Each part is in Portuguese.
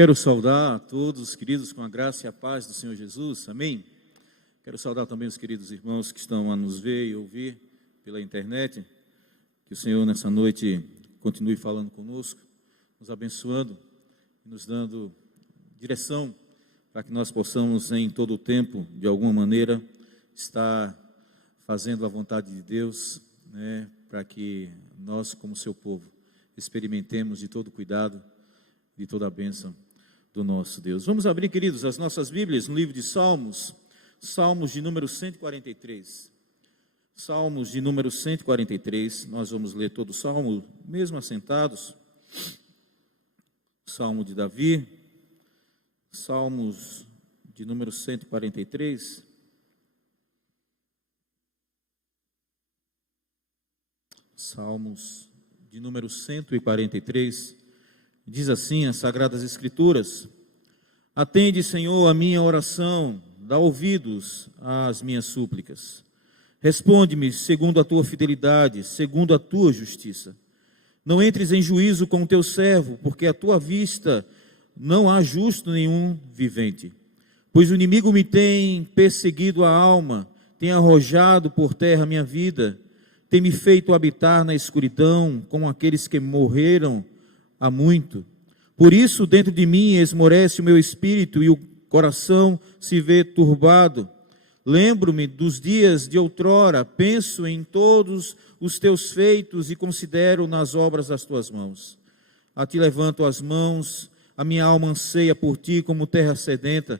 Quero saudar a todos os queridos com a graça e a paz do Senhor Jesus, amém? Quero saudar também os queridos irmãos que estão a nos ver e ouvir pela internet. Que o Senhor nessa noite continue falando conosco, nos abençoando e nos dando direção para que nós possamos em todo o tempo, de alguma maneira, estar fazendo a vontade de Deus, para que nós, como seu povo, experimentemos de todo cuidado, de toda a bênção do nosso Deus. Vamos abrir, queridos, as nossas Bíblias no livro de Salmos, Salmos de número 143. Salmos de número 143, nós vamos ler todo o Salmo, mesmo assentados. Salmo de Davi, Salmos de número 143. Salmos de número 143, diz assim as Sagradas Escrituras: Atende, Senhor, a minha oração, dá ouvidos às minhas súplicas. Responde-me segundo a tua fidelidade, segundo a tua justiça. Não entres em juízo com o teu servo, porque à tua vista não há justo nenhum vivente. Pois o inimigo me tem perseguido a alma, tem arrojado por terra a minha vida, tem me feito habitar na escuridão, como aqueles que morreram há muito. Por isso, dentro de mim esmorece o meu espírito e o coração se vê turbado. Lembro-me dos dias de outrora, penso em todos os teus feitos e considero nas obras das tuas mãos. A ti levanto as mãos, a minha alma anseia por ti como terra sedenta.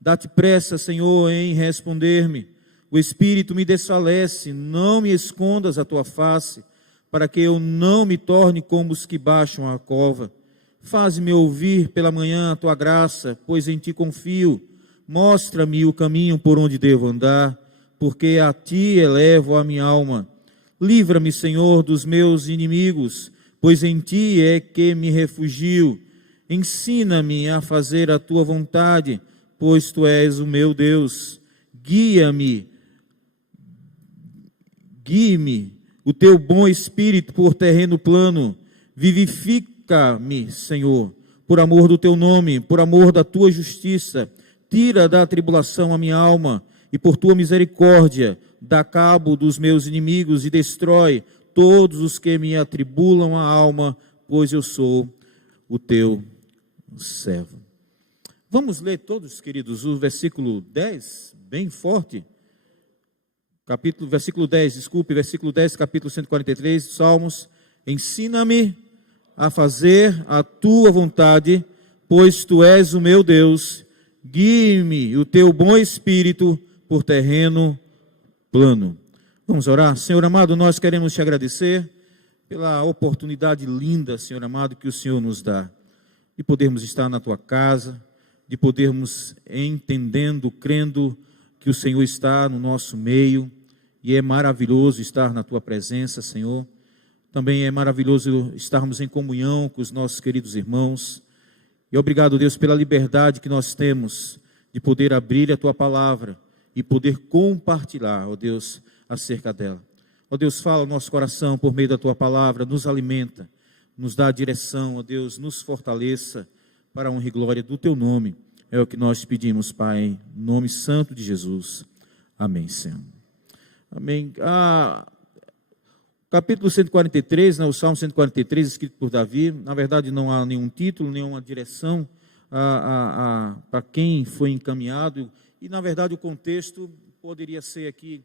Dá-te pressa, Senhor, em responder-me. O espírito me desfalece, não me escondas a tua face, para que eu não me torne como os que baixam a cova. Faze-me ouvir pela manhã a tua graça, pois em ti confio. Mostra-me o caminho por onde devo andar, porque a ti elevo a minha alma. Livra-me, Senhor, dos meus inimigos, pois em ti é que me refugio. Ensina-me a fazer a tua vontade, pois tu és o meu Deus. Guia-me o teu bom espírito por terreno plano. Vivifica-me, Senhor, por amor do teu nome, por amor da tua justiça. Tira da tribulação a minha alma, e por tua misericórdia, dá cabo dos meus inimigos e destrói todos os que me atribulam a alma, pois eu sou o teu servo. Vamos ler todos, queridos, o versículo 10, bem forte. Versículo 10, capítulo 143, Salmos. Ensina-me a fazer a tua vontade, pois tu és o meu Deus. Guie-me o teu bom espírito por terreno plano. Vamos orar? Senhor amado, nós queremos te agradecer pela oportunidade linda, Senhor amado, que o Senhor nos dá, de podermos estar na tua casa, de podermos entendendo, crendo que o Senhor está no nosso meio, e é maravilhoso estar na tua presença, Senhor. Também é maravilhoso estarmos em comunhão com os nossos queridos irmãos. E obrigado, Deus, pela liberdade que nós temos de poder abrir a tua palavra e poder compartilhar, ó Deus, acerca dela. Ó Deus, fala ao nosso coração por meio da tua palavra, nos alimenta, nos dá a direção, ó Deus, nos fortaleça para a honra e glória do teu nome. É o que nós te pedimos, Pai, em nome santo de Jesus. Amém, Senhor. Amém. Capítulo 143, o Salmo 143, escrito por Davi, na verdade não há nenhum título, nenhuma direção para quem foi encaminhado, e na verdade o contexto poderia ser aqui,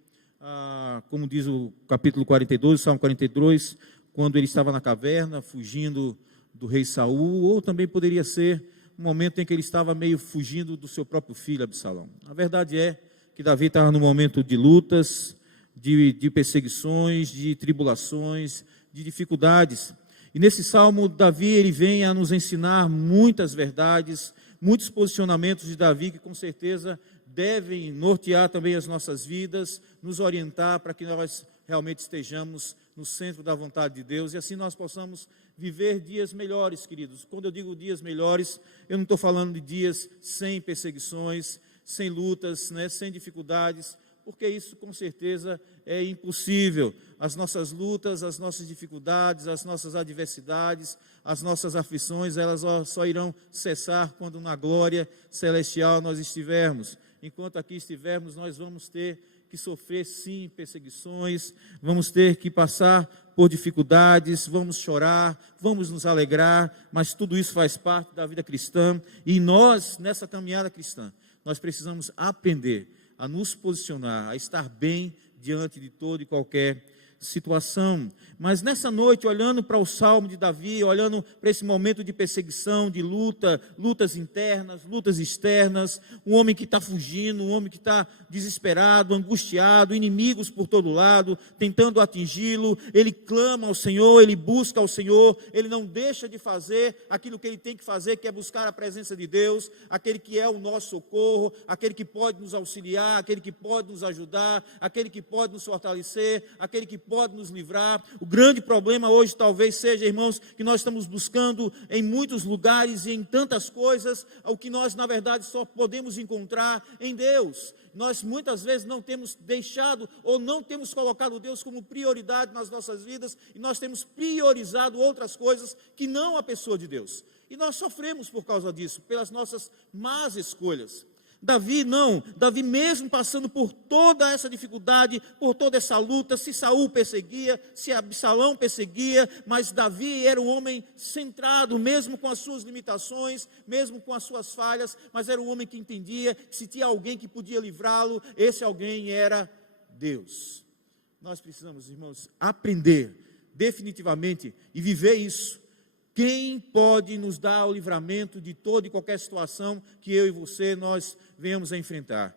como diz o capítulo 42, o Salmo 42, quando ele estava na caverna, fugindo do rei Saul, ou também poderia ser um momento em que ele estava meio fugindo do seu próprio filho, Absalão. A verdade é que Davi estava num momento de lutas, de perseguições, de tribulações, de dificuldades. E nesse salmo, Davi ele vem a nos ensinar muitas verdades, muitos posicionamentos de Davi que com certeza devem nortear também as nossas vidas, nos orientar para que nós realmente estejamos no centro da vontade de Deus e assim nós possamos viver dias melhores, queridos. Quando eu digo dias melhores, eu não estou falando de dias sem perseguições, sem lutas, sem dificuldades, porque isso com certeza é impossível. As nossas lutas, as nossas dificuldades, as nossas adversidades, as nossas aflições, elas só irão cessar quando na glória celestial nós estivermos. Enquanto aqui estivermos, nós vamos ter que sofrer sim perseguições, vamos ter que passar por dificuldades, vamos chorar, vamos nos alegrar, mas tudo isso faz parte da vida cristã, e nós, nessa caminhada cristã, nós precisamos aprender a nos posicionar, a estar bem diante de toda e qualquer situação. Mas nessa noite, olhando para o Salmo de Davi, olhando para esse momento de perseguição, de luta, lutas internas, lutas externas, um homem que está fugindo, um homem que está desesperado, angustiado, inimigos por todo lado, tentando atingi-lo, ele clama ao Senhor, ele busca ao Senhor, ele não deixa de fazer aquilo que ele tem que fazer, que é buscar a presença de Deus, aquele que é o nosso socorro, aquele que pode nos auxiliar, aquele que pode nos ajudar, aquele que pode nos fortalecer, aquele que pode nos livrar. O grande problema hoje talvez seja, irmãos, que nós estamos buscando em muitos lugares e em tantas coisas, o que nós na verdade só podemos encontrar em Deus. Nós muitas vezes não temos deixado ou não temos colocado Deus como prioridade nas nossas vidas, e nós temos priorizado outras coisas que não a pessoa de Deus. E nós sofremos por causa disso, pelas nossas más escolhas. Davi mesmo passando por toda essa dificuldade, por toda essa luta, se Saul perseguia, se Absalão perseguia, mas Davi era um homem centrado, mesmo com as suas limitações, mesmo com as suas falhas, mas era um homem que entendia que se tinha alguém que podia livrá-lo, esse alguém era Deus. Nós precisamos, irmãos, aprender definitivamente e viver isso. Quem pode nos dar o livramento de toda e qualquer situação que eu e você, nós venhamos a enfrentar?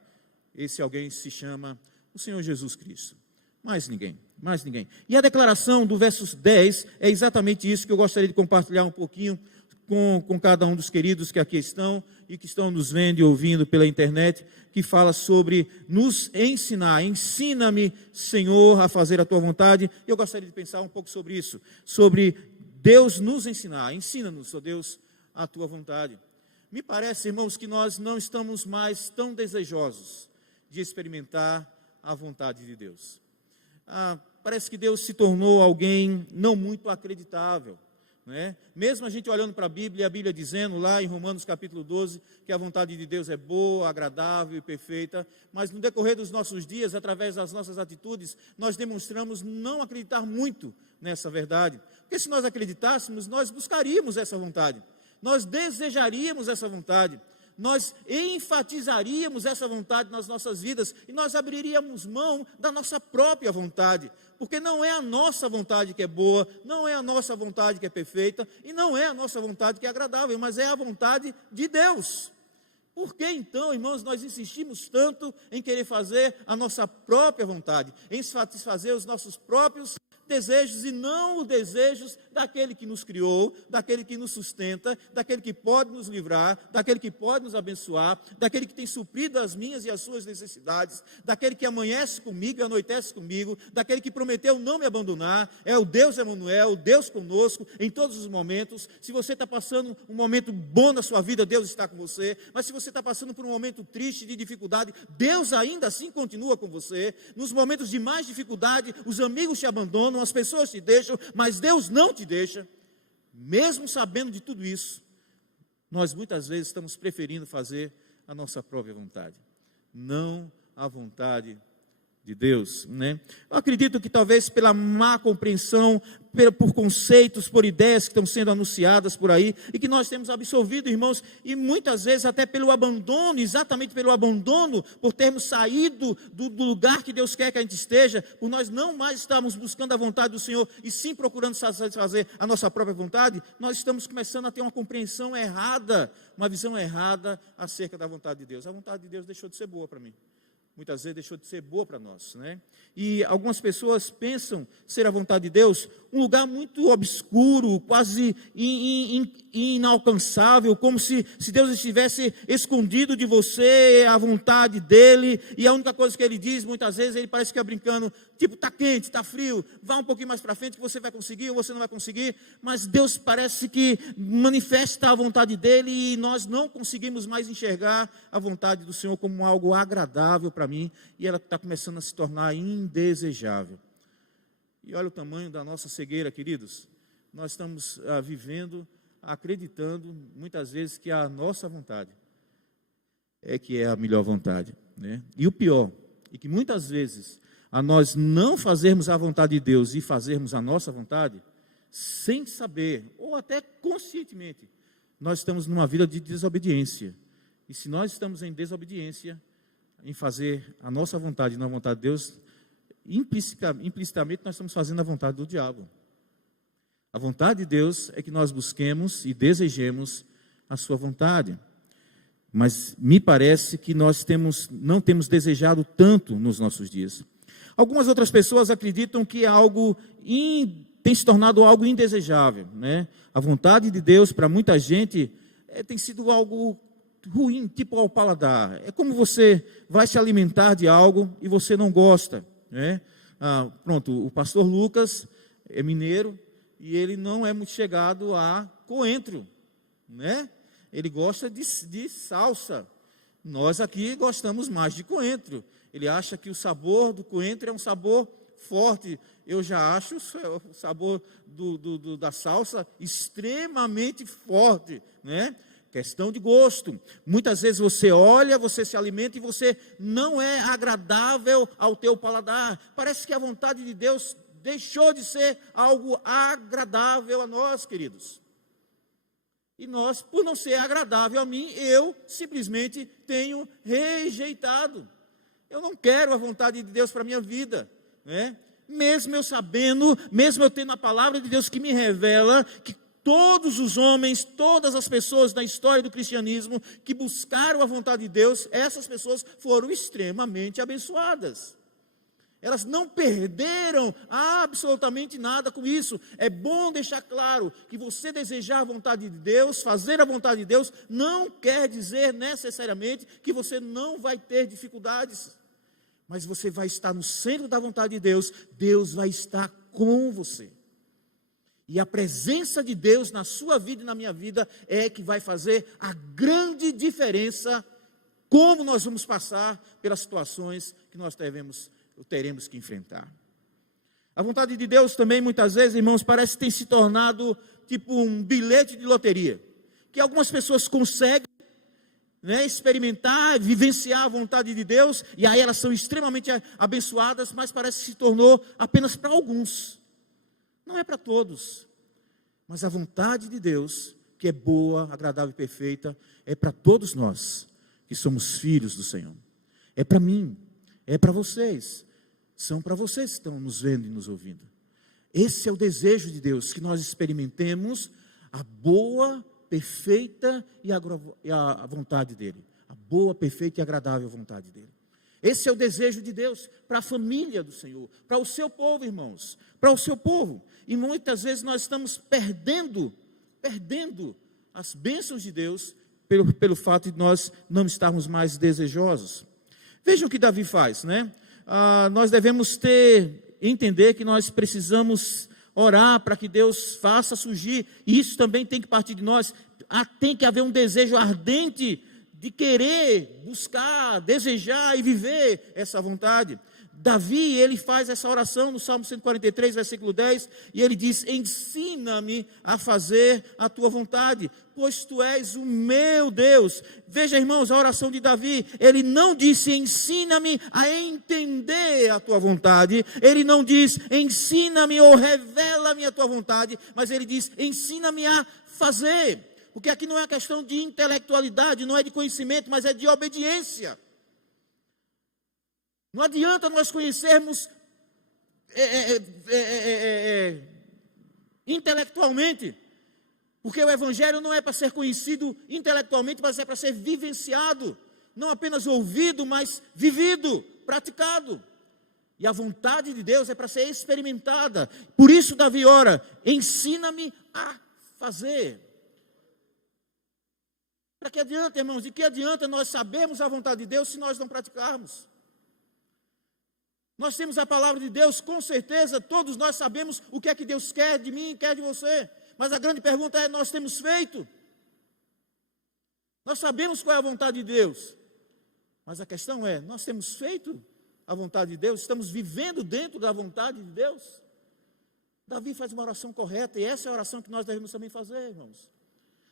Esse alguém se chama o Senhor Jesus Cristo. Mais ninguém, mais ninguém. E a declaração do verso 10 é exatamente isso que eu gostaria de compartilhar um pouquinho com cada um dos queridos que aqui estão e que estão nos vendo e ouvindo pela internet, que fala sobre nos ensinar. Ensina-me, Senhor, a fazer a tua vontade. Eu gostaria de pensar um pouco sobre isso, sobre Deus nos ensinar. Ensina-nos, ó Deus, a tua vontade. Me parece, irmãos, que nós não estamos mais tão desejosos de experimentar a vontade de Deus. Parece que Deus se tornou alguém não muito acreditável, né? Mesmo a gente olhando para a Bíblia dizendo lá em Romanos capítulo 12, que a vontade de Deus é boa, agradável e perfeita, mas no decorrer dos nossos dias, através das nossas atitudes, nós demonstramos não acreditar muito nessa verdade. Porque se nós acreditássemos, nós buscaríamos essa vontade, nós desejaríamos essa vontade, nós enfatizaríamos essa vontade nas nossas vidas e nós abriríamos mão da nossa própria vontade, porque não é a nossa vontade que é boa, não é a nossa vontade que é perfeita e não é a nossa vontade que é agradável, mas é a vontade de Deus. Por que então, irmãos, nós insistimos tanto em querer fazer a nossa própria vontade, em satisfazer os nossos próprios desejos e não os desejos daquele que nos criou, daquele que nos sustenta, daquele que pode nos livrar, daquele que pode nos abençoar, daquele que tem suprido as minhas e as suas necessidades, daquele que amanhece comigo e anoitece comigo, daquele que prometeu não me abandonar, é o Deus Emanuel, o Deus conosco em todos os momentos. Se você está passando um momento bom na sua vida, Deus está com você, mas se você está passando por um momento triste, de dificuldade, Deus ainda assim continua com você. Nos momentos de mais dificuldade, os amigos te abandonam, as pessoas te deixam, mas Deus não te deixa. Mesmo sabendo de tudo isso, nós muitas vezes estamos preferindo fazer a nossa própria vontade, não a vontade de Deus, né? Eu acredito que talvez pela má compreensão, por conceitos, por ideias que estão sendo anunciadas por aí, e que nós temos absorvido, irmãos, e muitas vezes até pelo abandono, exatamente pelo abandono, por termos saído do lugar que Deus quer que a gente esteja, por nós não mais estarmos buscando a vontade do Senhor, e sim procurando satisfazer a nossa própria vontade, nós estamos começando a ter uma compreensão errada, uma visão errada acerca da vontade de Deus. A vontade de Deus deixou de ser boa para mim. Muitas vezes deixou de ser boa para nós, né? E algumas pessoas pensam ser a vontade de Deus um lugar muito obscuro, quase inalcançável, como se Deus estivesse escondido de você, a vontade dele, e a única coisa que ele diz, muitas vezes, ele parece que é brincando, tipo, está quente, está frio, vá um pouquinho mais para frente que você vai conseguir ou você não vai conseguir, mas Deus parece que manifesta a vontade dele e nós não conseguimos mais enxergar a vontade do Senhor como algo agradável para para mim e ela está começando a se tornar indesejável. E olha o tamanho da nossa cegueira, queridos. Nós estamos vivendo, acreditando, muitas vezes, que a nossa vontade é que é a melhor vontade, né? E o pior, é que muitas vezes, a nós não fazermos a vontade de Deus e fazermos a nossa vontade, sem saber, ou até conscientemente, nós estamos numa vida de desobediência. E se nós estamos em desobediência, em fazer a nossa vontade e não a vontade de Deus, implicitamente nós estamos fazendo a vontade do diabo. A vontade de Deus é que nós busquemos e desejemos a sua vontade. Mas me parece que nós não temos desejado tanto nos nossos dias. Algumas outras pessoas acreditam que tem se tornado algo indesejável, né? A vontade de Deus para muita gente tem sido algo ruim, tipo ao paladar. É como você vai se alimentar de algo e você não gosta, né? Pronto, o pastor Lucas é mineiro e ele não é muito chegado a coentro, né? Ele gosta de salsa. Nós aqui gostamos mais de coentro. Ele acha que o sabor do coentro é um sabor forte. Eu já acho o sabor da salsa extremamente forte, né? Questão de gosto. Muitas vezes você olha, você se alimenta e você não é agradável ao teu paladar. Parece que a vontade de Deus deixou de ser algo agradável a nós, queridos. E nós, por não ser agradável a mim, eu simplesmente tenho rejeitado. Eu não quero a vontade de Deus para a minha vida, né? Mesmo eu sabendo, mesmo eu tendo a palavra de Deus que me revela que todos os homens, todas as pessoas da história do cristianismo que buscaram a vontade de Deus, essas pessoas foram extremamente abençoadas. Elas não perderam absolutamente nada com isso. É bom deixar claro que você desejar a vontade de Deus, fazer a vontade de Deus, não quer dizer necessariamente que você não vai ter dificuldades. Mas você vai estar no centro da vontade de Deus, Deus vai estar com você. E a presença de Deus na sua vida e na minha vida é que vai fazer a grande diferença como nós vamos passar pelas situações que nós teremos que enfrentar. A vontade de Deus também, muitas vezes, irmãos, parece que tem se tornado tipo um bilhete de loteria, que algumas pessoas conseguem, né, experimentar, vivenciar a vontade de Deus, e aí elas são extremamente abençoadas, mas parece que se tornou apenas para alguns. Não é para todos, mas a vontade de Deus, que é boa, agradável e perfeita, é para todos nós, que somos filhos do Senhor. É para mim, é para vocês, são para vocês que estão nos vendo e nos ouvindo. Esse é o desejo de Deus, que nós experimentemos a boa, perfeita e a vontade dEle. A boa, perfeita e agradável vontade dEle. Esse é o desejo de Deus para a família do Senhor, para o seu povo, irmãos, para o seu povo. E muitas vezes nós estamos perdendo as bênçãos de Deus pelo fato de nós não estarmos mais desejosos. Vejam o que Davi faz, né? Nós devemos entender que nós precisamos orar para que Deus faça surgir, e isso também tem que partir de nós. Tem que haver um desejo ardente de querer, buscar, desejar e viver essa vontade. Davi, ele faz essa oração no Salmo 143, versículo 10, e ele diz: ensina-me a fazer a tua vontade, pois tu és o meu Deus. Veja, irmãos, a oração de Davi, ele não disse: ensina-me a entender a tua vontade, ele não diz: ensina-me ou revela-me a tua vontade, mas ele diz: ensina-me a fazer. Porque aqui não é questão de intelectualidade, não é de conhecimento, mas é de obediência. Não adianta nós conhecermos intelectualmente, porque o Evangelho não é para ser conhecido intelectualmente, mas é para ser vivenciado, não apenas ouvido, mas vivido, praticado. E a vontade de Deus é para ser experimentada. Por isso Davi ora: ensina-me a fazer. Para que adianta, irmãos? De que adianta nós sabermos a vontade de Deus se nós não praticarmos? Nós temos a palavra de Deus, com certeza, todos nós sabemos o que é que Deus quer de mim, quer de você. Mas a grande pergunta é: nós temos feito? Nós sabemos qual é a vontade de Deus, Mas a questão é, nós temos feito a vontade de Deus? Estamos vivendo dentro da vontade de Deus? Davi faz uma oração correta, e essa é a oração que nós devemos também fazer, irmãos.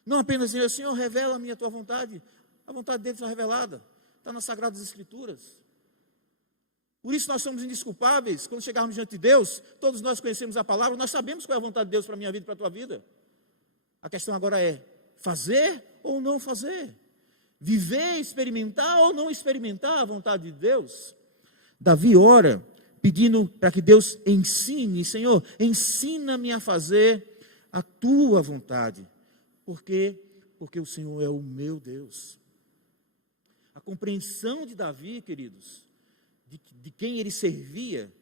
Não apenas dizer, Senhor, revela-me a tua vontade. A vontade dele está revelada, está nas Sagradas Escrituras. Por isso nós somos indesculpáveis, quando chegarmos diante de Deus, todos nós conhecemos a palavra, nós sabemos qual é a vontade de Deus para a minha vida e para a tua vida. A questão agora é, fazer ou não fazer? Viver, experimentar ou não experimentar a vontade de Deus? Davi ora, pedindo para que Deus ensine, Senhor, ensina-me a fazer a tua vontade. Por quê? Porque o Senhor é o meu Deus. A compreensão de Davi, queridos, de quem ele servia,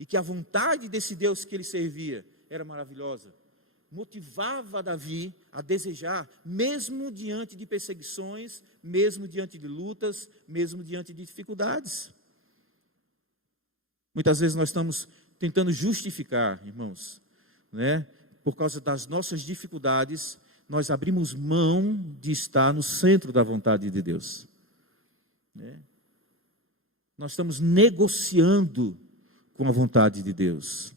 e que a vontade desse Deus que ele servia era maravilhosa, motivava Davi a desejar, mesmo diante de perseguições, mesmo diante de lutas, mesmo diante de dificuldades. Muitas vezes nós estamos tentando justificar, irmãos, né? Por causa das nossas dificuldades, nós abrimos mão de estar no centro da vontade de Deus, né? Nós estamos negociando com a vontade de Deus,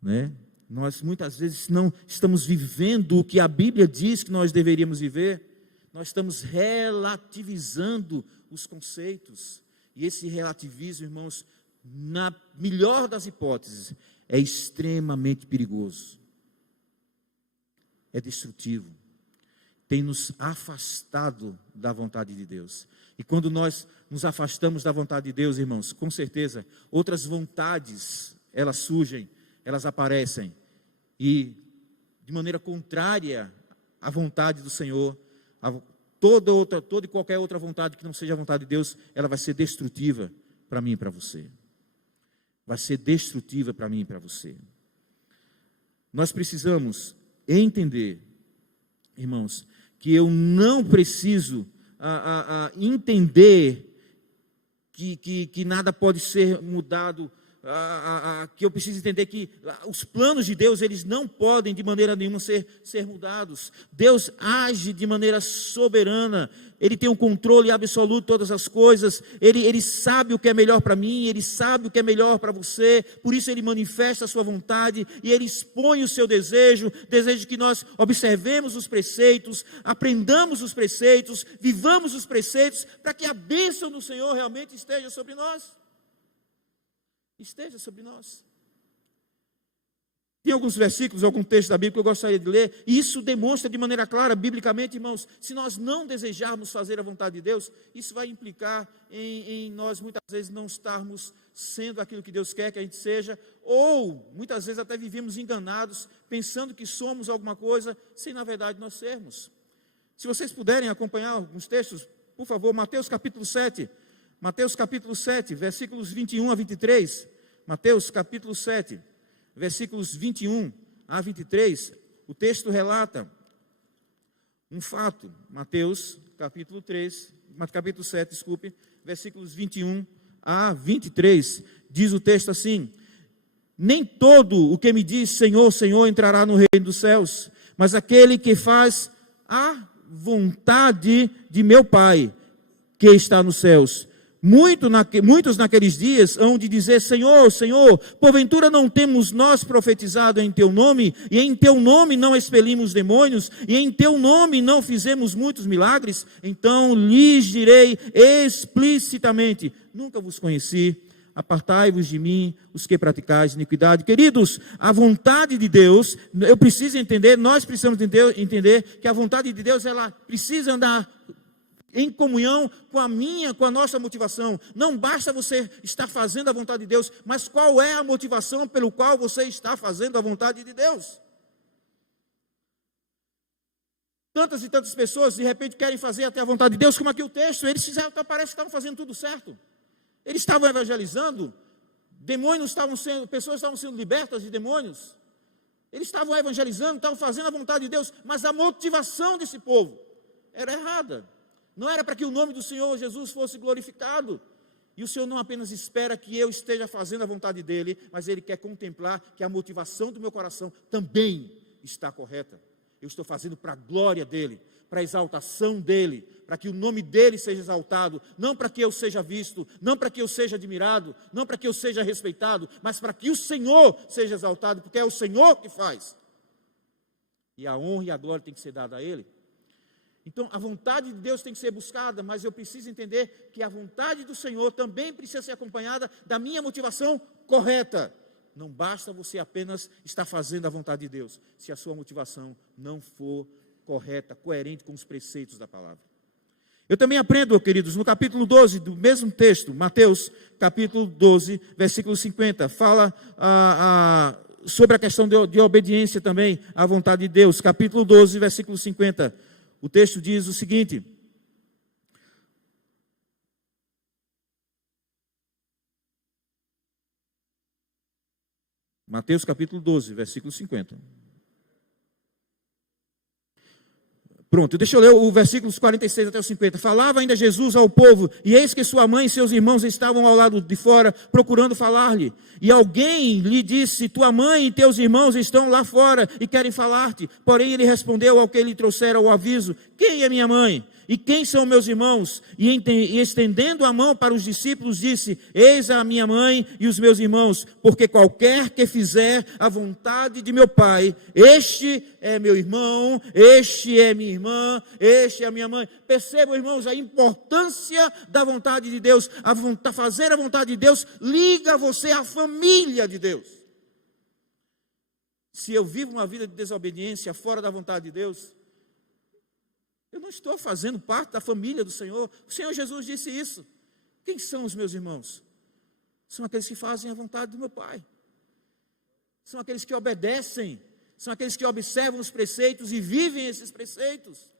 né? Nós muitas vezes não estamos vivendo o que a Bíblia diz que nós deveríamos viver, nós estamos relativizando os conceitos, e esse relativismo, irmãos, na melhor das hipóteses, é extremamente perigoso, é destrutivo, tem nos afastado da vontade de Deus. E quando nós nos afastamos da vontade de Deus, irmãos, com certeza, outras vontades, elas surgem, elas aparecem, e de maneira contrária à vontade do Senhor, toda e qualquer outra vontade que não seja a vontade de Deus, ela vai ser destrutiva para mim e para você. Vai ser destrutiva para mim e para você. Nós precisamos entender, irmãos, que eu não preciso entender que nada pode ser mudado, que eu preciso entender que os planos de Deus, eles não podem de maneira nenhuma ser mudados. Deus age de maneira soberana, Ele tem um controle absoluto de todas as coisas, Ele sabe o que é melhor para mim, Ele sabe o que é melhor para você, por isso Ele manifesta a sua vontade, e Ele expõe o seu desejo que nós observemos os preceitos, aprendamos os preceitos, vivamos os preceitos, para que a bênção do Senhor realmente esteja sobre nós. Esteja sobre nós. Tem alguns versículos, algum texto da Bíblia que eu gostaria de ler, e isso demonstra de maneira clara, biblicamente, irmãos, se nós não desejarmos fazer a vontade de Deus, isso vai implicar em nós muitas vezes não estarmos sendo aquilo que Deus quer que a gente seja, ou muitas vezes até vivemos enganados, pensando que somos alguma coisa, sem na verdade nós sermos. Se vocês puderem acompanhar alguns textos, por favor, Mateus capítulo 7, versículos 21 a 23, Mateus capítulo 7, versículos 21 a 23, o texto relata um fato. Mateus capítulo 7, versículos 21 a 23, diz o texto assim: nem todo o que me diz Senhor, Senhor entrará no reino dos céus, mas aquele que faz a vontade de meu Pai que está nos céus. Muitos naqueles dias hão de dizer: Senhor, Senhor, porventura não temos nós profetizado em Teu nome, e em Teu nome não expelimos demônios, e em Teu nome não fizemos muitos milagres? Então lhes direi explicitamente: nunca vos conheci, apartai-vos de mim, os que praticais iniquidade. Queridos, a vontade de Deus, eu preciso entender, nós precisamos entender que a vontade de Deus, ela precisa andar em comunhão com a nossa motivação. Não basta você estar fazendo a vontade de Deus, mas qual é a motivação pelo qual você está fazendo a vontade de Deus? Tantas e tantas pessoas de repente querem fazer até a vontade de Deus, como aqui o texto, eles fizeram, parece que estavam fazendo tudo certo. Eles estavam evangelizando, pessoas estavam sendo libertas de demônios, eles estavam evangelizando, estavam fazendo a vontade de Deus, mas a motivação desse povo era errada. Não era para que o nome do Senhor Jesus fosse glorificado. E o Senhor não apenas espera que eu esteja fazendo a vontade dEle, mas Ele quer contemplar que a motivação do meu coração também está correta. Eu estou fazendo para a glória dEle, para a exaltação dEle, para que o nome dEle seja exaltado, não para que eu seja visto, não para que eu seja admirado, não para que eu seja respeitado, mas para que o Senhor seja exaltado, porque é o Senhor que faz. E a honra e a glória tem que ser dada a Ele. Então, a vontade de Deus tem que ser buscada, mas eu preciso entender que a vontade do Senhor também precisa ser acompanhada da minha motivação correta. Não basta você apenas estar fazendo a vontade de Deus, se a sua motivação não for correta, coerente com os preceitos da palavra. Eu também aprendo, queridos, no capítulo 12 do mesmo texto, Mateus, capítulo 12, versículo 50, fala sobre a questão de obediência também à vontade de Deus. Capítulo 12, versículo 50. O texto diz o seguinte: Mateus capítulo 12, versículo 50. Pronto, deixa eu ler o versículos 46 até o 50. Falava ainda Jesus ao povo, e eis que sua mãe e seus irmãos estavam ao lado de fora, procurando falar-lhe. E alguém lhe disse: tua mãe e teus irmãos estão lá fora e querem falar-te. Porém ele respondeu ao que lhe trouxera o aviso: quem é minha mãe? E quem são meus irmãos? E estendendo a mão para os discípulos, disse: eis a minha mãe e os meus irmãos, porque qualquer que fizer a vontade de meu Pai, este é meu irmão, este é minha irmã, este é a minha mãe. Percebam, irmãos, a importância da vontade de Deus. Fazer a vontade de Deus liga você à família de Deus. Se eu vivo uma vida de desobediência fora da vontade de Deus, eu não estou fazendo parte da família do Senhor. O Senhor Jesus disse isso. Quem são os meus irmãos? São aqueles que fazem a vontade do meu Pai. São aqueles que obedecem. São aqueles que observam os preceitos e vivem esses preceitos.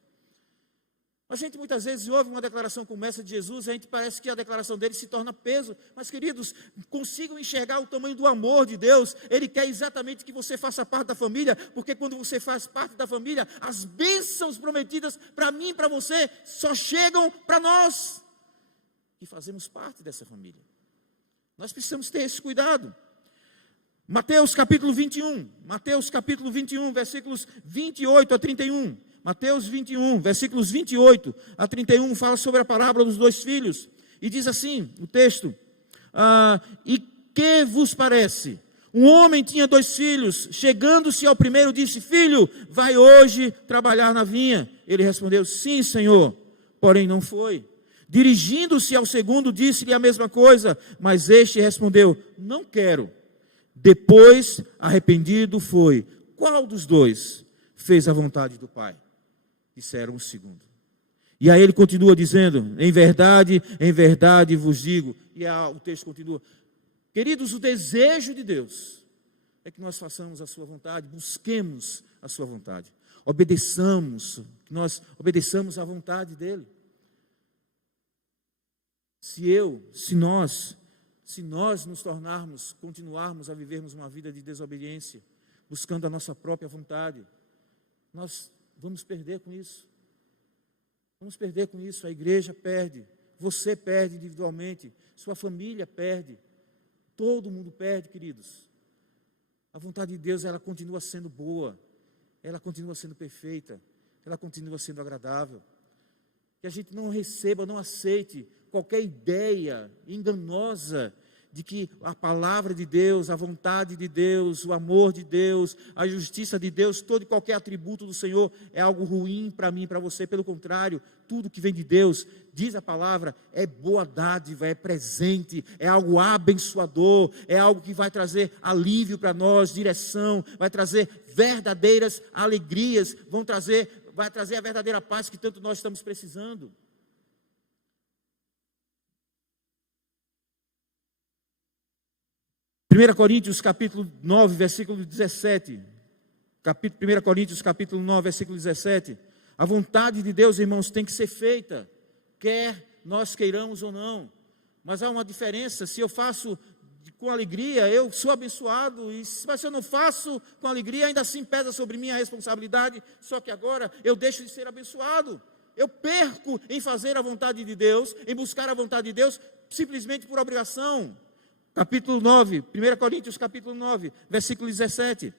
A gente muitas vezes ouve uma declaração como essa de Jesus, e a gente parece que a declaração dele se torna peso. Mas, queridos, consigam enxergar o tamanho do amor de Deus. Ele quer exatamente que você faça parte da família, porque quando você faz parte da família, as bênçãos prometidas para mim e para você só chegam para nós, que fazemos parte dessa família. Nós precisamos ter esse cuidado. Mateus capítulo 21, versículos 28 a 31. Mateus 21, versículos 28 a 31, fala sobre a parábola dos dois filhos. E diz assim, o texto: e que vos parece? Um homem tinha 2 filhos. Chegando-se ao primeiro, disse: filho, vai hoje trabalhar na vinha. Ele respondeu: sim, Senhor. Porém não foi. Dirigindo-se ao segundo, disse-lhe a mesma coisa. Mas este respondeu: não quero. Depois, arrependido, foi. Qual dos dois fez a vontade do Pai? Disseram o segundo. E aí ele continua dizendo: em verdade vos digo. E o texto continua. Queridos, o desejo de Deus é que nós façamos a sua vontade, busquemos a sua vontade, que nós obedeçamos à vontade dele. Se nós nos continuarmos a vivermos uma vida de desobediência, buscando a nossa própria vontade, nós vamos perder com isso. Vamos perder com isso. A igreja perde, você perde individualmente, sua família perde, todo mundo perde, queridos. A vontade de Deus, ela continua sendo boa, ela continua sendo perfeita, ela continua sendo agradável. Que a gente não receba, não aceite qualquer ideia enganosa de que a palavra de Deus, a vontade de Deus, o amor de Deus, a justiça de Deus, todo e qualquer atributo do Senhor é algo ruim para mim e para você. Pelo contrário, tudo que vem de Deus, diz a palavra, é boa dádiva, é presente, é algo abençoador, é algo que vai trazer alívio para nós, direção, vai trazer verdadeiras alegrias, vai trazer a verdadeira paz que tanto nós estamos precisando. 1 Coríntios capítulo 9, versículo 17. 1 Coríntios capítulo 9, versículo 17. A vontade de Deus, irmãos, tem que ser feita, quer nós queiramos ou não. Mas há uma diferença. Se eu faço com alegria, eu sou abençoado. Mas se eu não faço com alegria, ainda assim pesa sobre mim a responsabilidade. Só que agora eu deixo de ser abençoado. Eu perco em fazer a vontade de Deus, em buscar a vontade de Deus, simplesmente por obrigação. Capítulo 9, 1 Coríntios capítulo 9, versículo 17.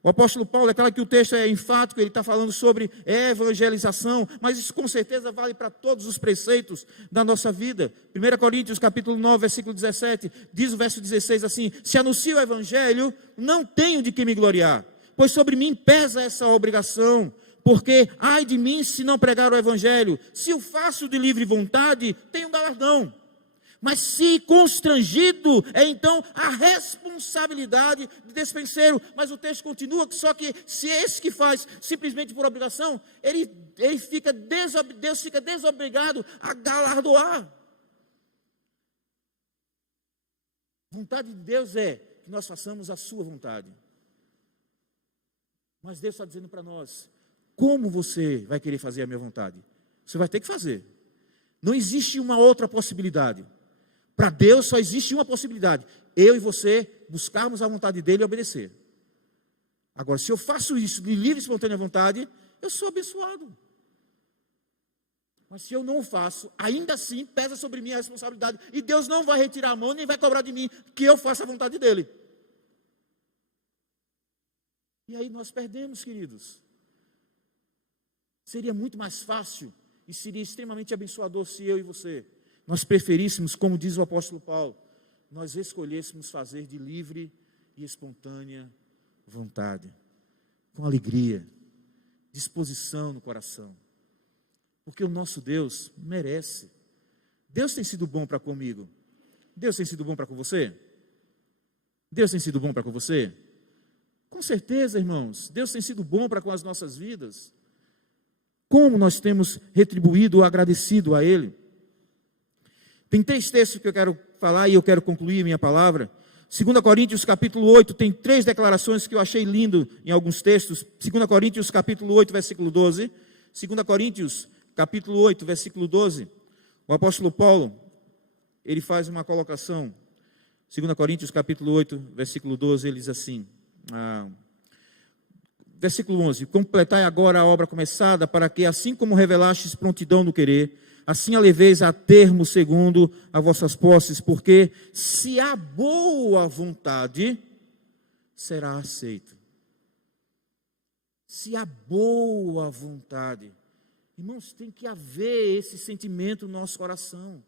O apóstolo Paulo, é claro que o texto é enfático, ele está falando sobre evangelização, mas isso com certeza vale para todos os preceitos da nossa vida. 1 Coríntios capítulo 9, versículo 17, diz o verso 16 assim: se anuncio o evangelho, não tenho de que me gloriar, pois sobre mim pesa essa obrigação, porque ai de mim se não pregar o evangelho, se o faço de livre vontade, tenho galardão. Mas se constrangido, é então a responsabilidade de despenseiro. Mas o texto continua, só que se esse que faz simplesmente por obrigação, Deus fica desobrigado a galardoar. A vontade de Deus é que nós façamos a sua vontade. Mas Deus está dizendo para nós: como você vai querer fazer a minha vontade? Você vai ter que fazer. Não existe uma outra possibilidade. Para Deus só existe uma possibilidade: eu e você buscarmos a vontade dele e obedecer. Agora, se eu faço isso de livre e espontânea vontade, eu sou abençoado. Mas se eu não o faço, ainda assim pesa sobre mim a responsabilidade, e Deus não vai retirar a mão, nem vai cobrar de mim que eu faça a vontade dele. E aí nós perdemos, queridos. Seria muito mais fácil e seria extremamente abençoador se eu e você, nós preferíssemos, como diz o apóstolo Paulo, nós escolhêssemos fazer de livre e espontânea vontade, com alegria, disposição no coração, porque o nosso Deus merece. Deus tem sido bom para comigo. Deus tem sido bom para com você? Deus tem sido bom para com você? Com certeza, irmãos, Deus tem sido bom para com as nossas vidas. Como nós temos retribuído ou agradecido a Ele? Tem 3 textos que eu quero falar e eu quero concluir minha palavra. 2 Coríntios capítulo 8, tem 3 declarações que eu achei lindo em alguns textos. 2 Coríntios capítulo 8, versículo 12. 2 Coríntios capítulo 8, versículo 12. O apóstolo Paulo, ele faz uma colocação. 2 Coríntios capítulo 8, versículo 12, ele diz assim, versículo 11: completai agora a obra começada, para que assim como revelastes prontidão no querer, assim a leveis a termo segundo as vossas posses, porque se há boa vontade, será aceito. Se há boa vontade. Irmãos, tem que haver esse sentimento no nosso coração.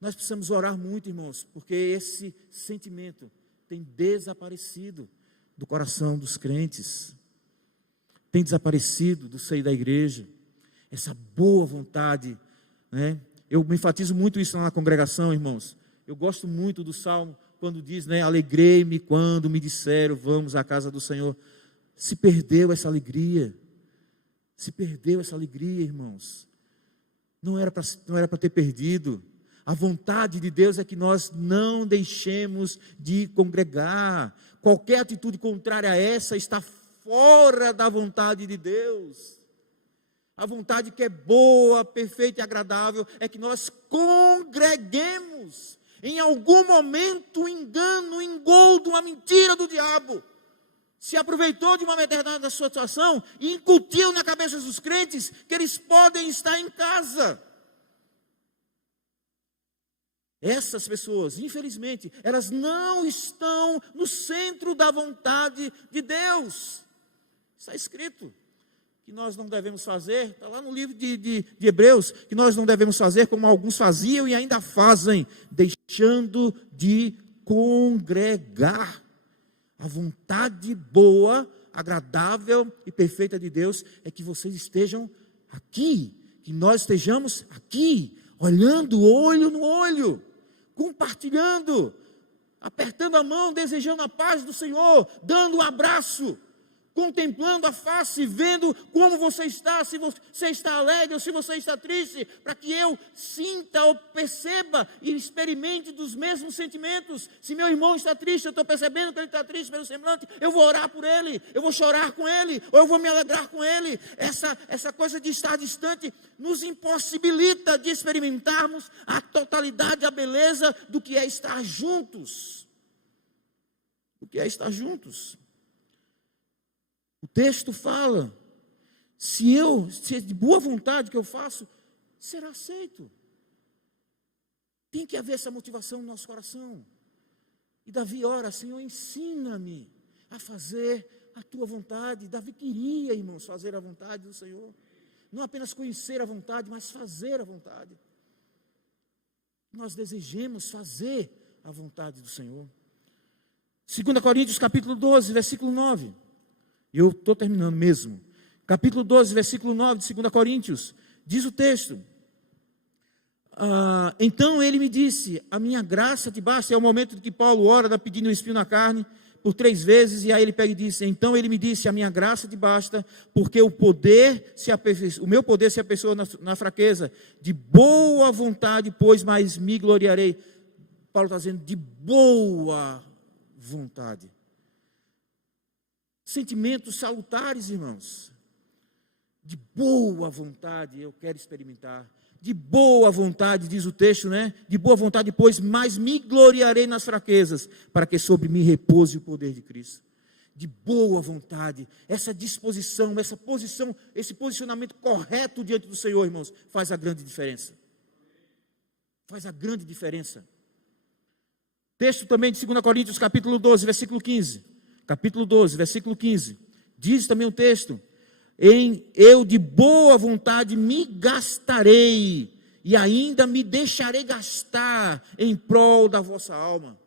Nós precisamos orar muito, irmãos, porque esse sentimento tem desaparecido do coração dos crentes. Tem desaparecido do seio da igreja. Essa boa vontade, né? Eu me enfatizo muito isso na congregação, irmãos. Eu gosto muito do Salmo, quando diz, né, alegrei-me quando me disseram, vamos à casa do Senhor. Se perdeu essa alegria. Se perdeu essa alegria, irmãos. Não era para ter perdido. A vontade de Deus é que nós não deixemos de congregar. Qualquer atitude contrária a essa está fora da vontade de Deus. A vontade que é boa, perfeita e agradável é que nós congreguemos. Em algum momento, um engano, um engodo, uma mentira do diabo se aproveitou de uma determinada situação e incutiu na cabeça dos crentes que eles podem estar em casa. Essas pessoas, infelizmente, elas não estão no centro da vontade de Deus. Está escrito que nós não devemos fazer, está lá no livro de Hebreus, que nós não devemos fazer como alguns faziam e ainda fazem, deixando de congregar. A vontade boa, agradável e perfeita de Deus é que vocês estejam aqui, que nós estejamos aqui, olhando olho no olho, compartilhando, apertando a mão, desejando a paz do Senhor, dando um abraço, contemplando a face, vendo como você está, se você está alegre ou se você está triste, para que eu sinta ou perceba e experimente dos mesmos sentimentos. Se meu irmão está triste, eu estou percebendo que ele está triste pelo semblante, eu vou orar por ele, eu vou chorar com ele, ou eu vou me alegrar com ele. Essa coisa de estar distante nos impossibilita de experimentarmos a totalidade, a beleza do que é estar juntos. O que é estar juntos? O texto fala, se é de boa vontade que eu faço, será aceito. Tem que haver essa motivação no nosso coração. E Davi ora, Senhor, ensina-me a fazer a tua vontade. Davi queria, irmãos, fazer a vontade do Senhor. Não apenas conhecer a vontade, mas fazer a vontade. Nós desejemos fazer a vontade do Senhor. 2 Coríntios capítulo 12, versículo 9. E eu estou terminando mesmo. Capítulo 12, versículo 9 de 2 Coríntios. Diz o texto. Então ele me disse, a minha graça te basta. É o momento em que Paulo ora, pedindo um espinho na carne, por 3 vezes, e aí ele pega e diz, então ele me disse, a minha graça te basta, porque o meu poder se aperfeiçoa na fraqueza, de boa vontade, pois mais me gloriarei. Paulo está dizendo, de boa vontade. Sentimentos salutares, irmãos. De boa vontade eu quero experimentar. De boa vontade, diz o texto, né? De boa vontade, pois mais me gloriarei nas fraquezas, para que sobre mim repouse o poder de Cristo. De boa vontade, essa disposição, essa posição, esse posicionamento correto diante do Senhor, irmãos, faz a grande diferença. Faz a grande diferença. Texto também de 2 Coríntios, capítulo 12, versículo 15. Capítulo 12, versículo 15. Diz também o texto, eu de boa vontade me gastarei, e ainda me deixarei gastar em prol da vossa alma.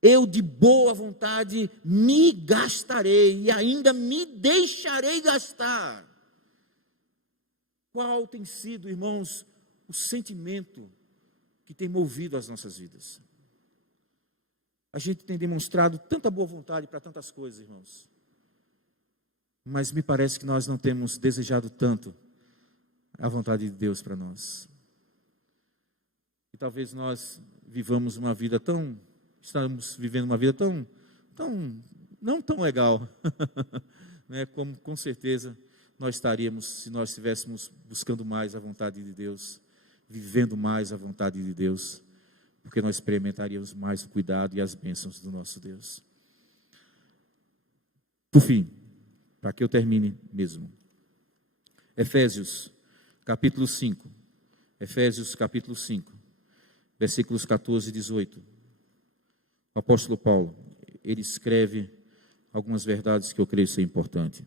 Eu de boa vontade me gastarei, e ainda me deixarei gastar. Qual tem sido, irmãos, o sentimento que tem movido as nossas vidas? A gente tem demonstrado tanta boa vontade para tantas coisas, irmãos. Mas me parece que nós não temos desejado tanto a vontade de Deus para nós. E talvez nós estamos vivendo uma vida não tão legal, né? Como com certeza nós estaríamos se nós estivéssemos buscando mais a vontade de Deus, vivendo mais a vontade de Deus, porque nós experimentaríamos mais o cuidado e as bênçãos do nosso Deus. Por fim, para que eu termine mesmo. Efésios, capítulo 5. Efésios, capítulo 5, versículos 14 e 18. O apóstolo Paulo, ele escreve algumas verdades que eu creio ser importante.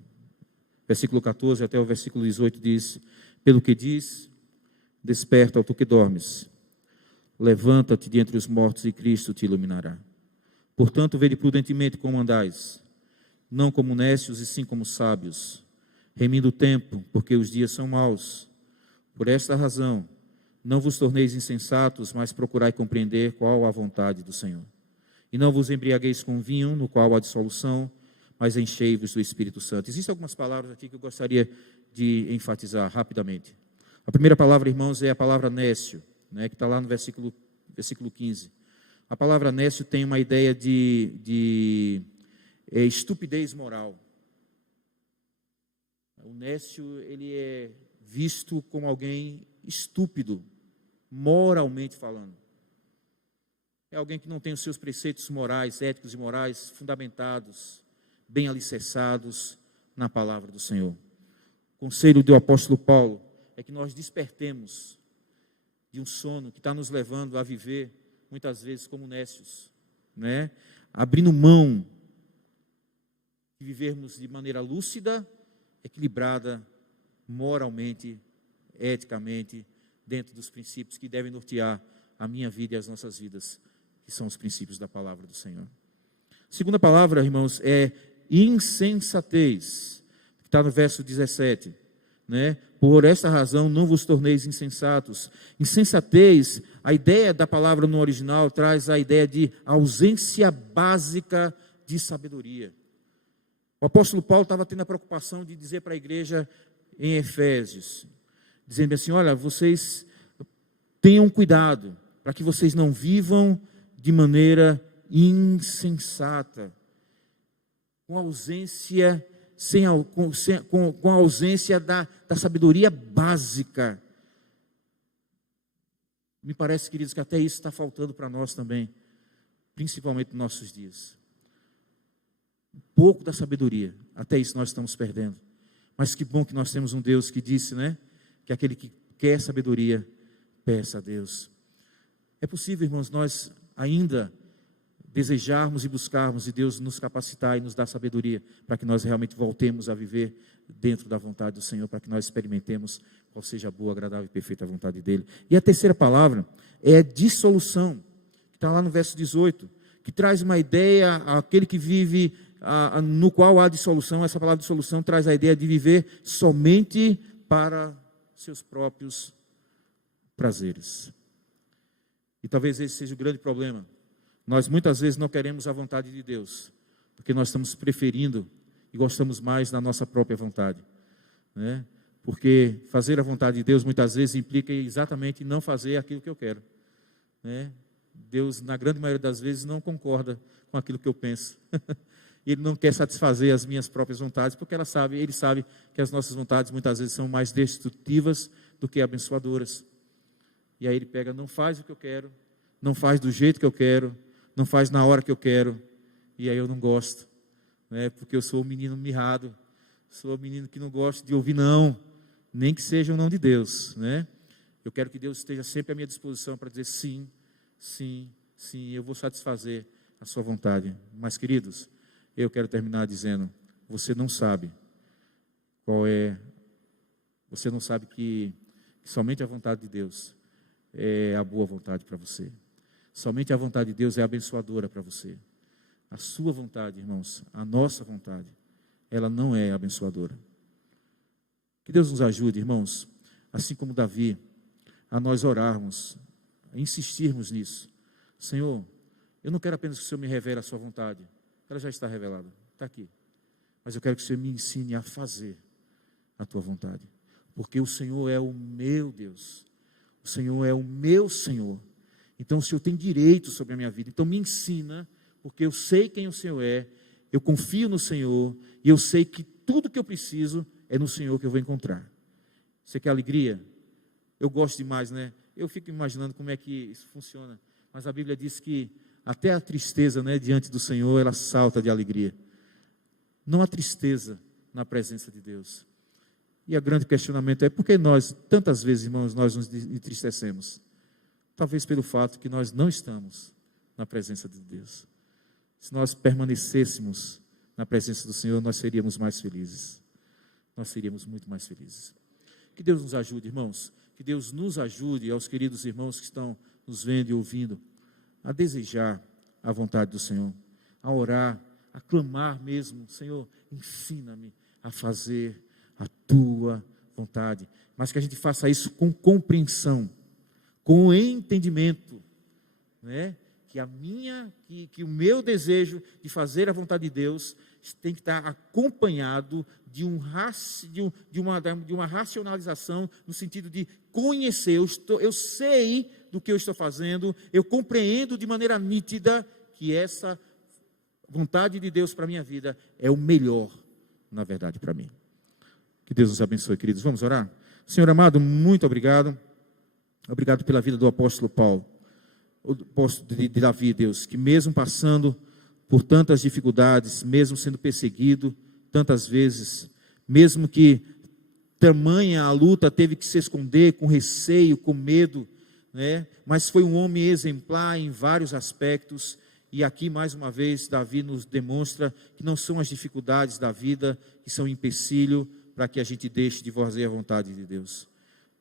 Versículo 14 até o versículo 18 diz, pelo que diz, desperta, ó tu que dormes, levanta-te de entre os mortos e Cristo te iluminará. Portanto, vede prudentemente como andais, não como nécios e sim como sábios, remindo o tempo, porque os dias são maus. Por esta razão, não vos torneis insensatos, mas procurai compreender qual a vontade do Senhor. E não vos embriagueis com vinho, no qual há dissolução, mas enchei-vos do Espírito Santo. Existem algumas palavras aqui que eu gostaria de enfatizar rapidamente. A primeira palavra, irmãos, é a palavra nécio, né, que está lá no versículo 15. A palavra nécio tem uma ideia de estupidez moral. O nécio, ele é visto como alguém estúpido, moralmente falando. É alguém que não tem os seus preceitos morais, éticos e morais fundamentados, bem alicerçados na palavra do Senhor. O conselho do apóstolo Paulo é que nós despertemos de um sono que está nos levando a viver, muitas vezes, como nécios, né? Abrindo mão de vivermos de maneira lúcida, equilibrada, moralmente, eticamente, dentro dos princípios que devem nortear a minha vida e as nossas vidas, que são os princípios da palavra do Senhor. A segunda palavra, irmãos, é insensatez, que está no verso 17, né? Por esta razão não vos torneis insensatos. Insensatez, a ideia da palavra no original traz a ideia de ausência básica de sabedoria. O apóstolo Paulo estava tendo a preocupação de dizer para a igreja em Efésios, dizendo assim, olha, vocês tenham cuidado, para que vocês não vivam de maneira insensata, com ausência com a ausência da sabedoria básica. Me parece, queridos, que até isso está faltando para nós também, principalmente nos nossos dias. Um pouco da sabedoria, até isso nós estamos perdendo. Mas que bom que nós temos um Deus que disse, né, que aquele que quer sabedoria, peça a Deus. É possível, irmãos, nós ainda desejarmos e buscarmos, e Deus nos capacitar e nos dar sabedoria, para que nós realmente voltemos a viver dentro da vontade do Senhor, para que nós experimentemos qual seja a boa, agradável e perfeita vontade dEle. E a terceira palavra é dissolução, que está lá no verso 18, que traz uma ideia, aquele que vive no qual há dissolução. Essa palavra dissolução traz a ideia de viver somente para seus próprios prazeres. E talvez esse seja o grande problema. Nós muitas vezes não queremos a vontade de Deus, porque nós estamos preferindo e gostamos mais da nossa própria vontade, né? Porque fazer a vontade de Deus muitas vezes implica exatamente não fazer aquilo que eu quero, né? Deus, na grande maioria das vezes, não concorda com aquilo que eu penso. Ele não quer satisfazer as minhas próprias vontades, porque Ele sabe que as nossas vontades muitas vezes são mais destrutivas do que abençoadoras. E aí Ele pega, não faz o que eu quero, não faz do jeito que eu quero, não faz na hora que eu quero, e aí eu não gosto, né? Porque eu sou um menino mirrado, sou um menino que não gosta de ouvir não, nem que seja o não de Deus, né? Eu quero que Deus esteja sempre à minha disposição para dizer sim, sim, sim, eu vou satisfazer a sua vontade. Mas, queridos, eu quero terminar dizendo, você não sabe que somente a vontade de Deus é a boa vontade para você. Somente a vontade de Deus é abençoadora para você. A sua vontade, irmãos, a nossa vontade, ela não é abençoadora. Que Deus nos ajude, irmãos, assim como Davi, a nós orarmos, a insistirmos nisso. Senhor, eu não quero apenas que o Senhor me revele a sua vontade, ela já está revelada, está aqui. Mas eu quero que o Senhor me ensine a fazer a tua vontade, porque o Senhor é o meu Deus, o Senhor é o meu Senhor. Então o Senhor tem direito sobre a minha vida. Então me ensina, porque eu sei quem o Senhor é, eu confio no Senhor, e eu sei que tudo que eu preciso é no Senhor que eu vou encontrar. Você quer alegria? Eu gosto demais, né? Eu fico imaginando como é que isso funciona. Mas a Bíblia diz que até a tristeza, né, diante do Senhor, ela salta de alegria. Não há tristeza na presença de Deus. E o grande questionamento é, por que nós, tantas vezes, irmãos, nós nos entristecemos? Talvez pelo fato que nós não estamos na presença de Deus. Se nós permanecêssemos na presença do Senhor, nós seríamos mais felizes. Nós seríamos muito mais felizes. Que Deus nos ajude, irmãos. Que Deus nos ajude, aos queridos irmãos que estão nos vendo e ouvindo, a desejar a vontade do Senhor, a orar, a clamar mesmo, Senhor, ensina-me a fazer a tua vontade. Mas que a gente faça isso com compreensão, com entendimento, né? Que o meu desejo de fazer a vontade de Deus tem que estar acompanhado de uma racionalização, no sentido de conhecer. Eu sei do que eu estou fazendo, eu compreendo de maneira nítida que essa vontade de Deus para a minha vida é o melhor, na verdade, para mim. Que Deus nos abençoe, queridos. Vamos orar? Senhor amado, muito obrigado. Obrigado pela vida do apóstolo Paulo, o apóstolo de Davi, Deus, que mesmo passando por tantas dificuldades, mesmo sendo perseguido tantas vezes, mesmo que tamanha a luta, teve que se esconder com receio, com medo, né? Mas foi um homem exemplar em vários aspectos. E aqui mais uma vez Davi nos demonstra que não são as dificuldades da vida que são empecilho para que a gente deixe de fazer a vontade de Deus.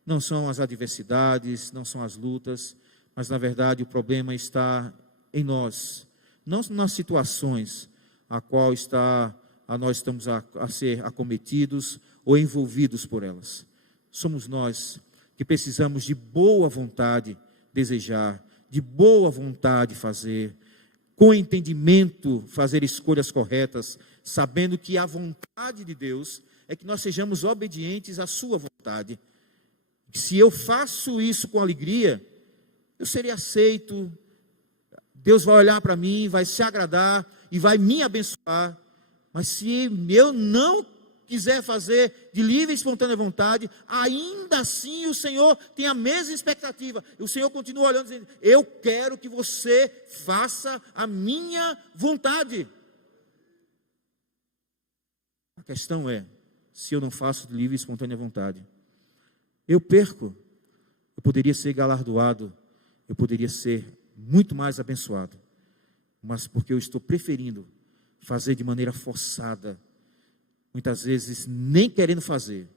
Não são as adversidades, não são as lutas, mas na verdade o problema está em nós, não nas situações a qual nós estamos a ser acometidos ou envolvidos por elas. Somos nós que precisamos de boa vontade desejar, de boa vontade fazer, com entendimento fazer escolhas corretas, sabendo que a vontade de Deus é que nós sejamos obedientes à sua vontade. Se eu faço isso com alegria, eu serei aceito, Deus vai olhar para mim, vai se agradar e vai me abençoar. Mas se eu não quiser fazer de livre e espontânea vontade, ainda assim o Senhor tem a mesma expectativa. O Senhor continua olhando e dizendo, eu quero que você faça a minha vontade. A questão é, se eu não faço de livre e espontânea vontade, eu perco. Eu poderia ser galardoado, eu poderia ser muito mais abençoado, mas porque eu estou preferindo fazer de maneira forçada, muitas vezes nem querendo fazer,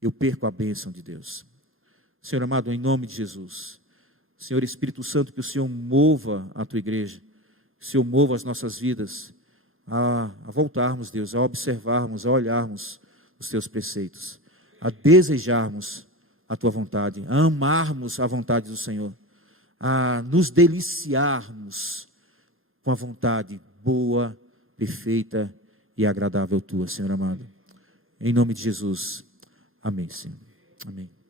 eu perco a bênção de Deus. Senhor amado, em nome de Jesus, Senhor Espírito Santo, que o Senhor mova a tua igreja, que o Senhor mova as nossas vidas a voltarmos, Deus, a observarmos, a olharmos os teus preceitos, a desejarmos a tua vontade, a amarmos a vontade do Senhor, a nos deliciarmos com a vontade boa, perfeita e agradável tua, Senhor amado. Em nome de Jesus. Amém, Senhor. Amém.